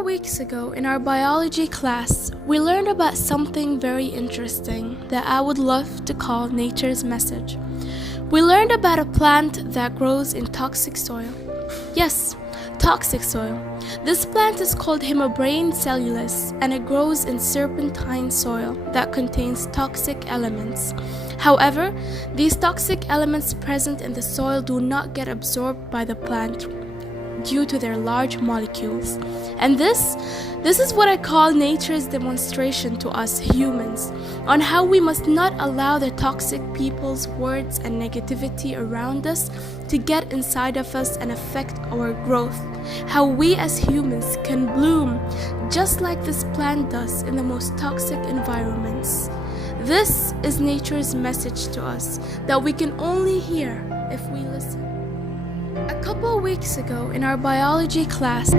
couple weeks ago in our biology class, we learned about something very interesting that I would love to call nature's message. We learned about a plant that grows in toxic soil. Yes, toxic soil. This plant is called Hemorrhaean cellulose and it grows in serpentine soil that contains toxic elements. However, these toxic elements present in the soil do not get absorbed by the plant due to their large molecules. And this is what I call nature's demonstration to us humans on how we must not allow the toxic people's words and negativity around us to get inside of us and affect our growth. How we as humans can bloom just like this plant does in the most toxic environments. This is nature's message to us that we can only hear if we listen. A couple weeks ago in our biology class,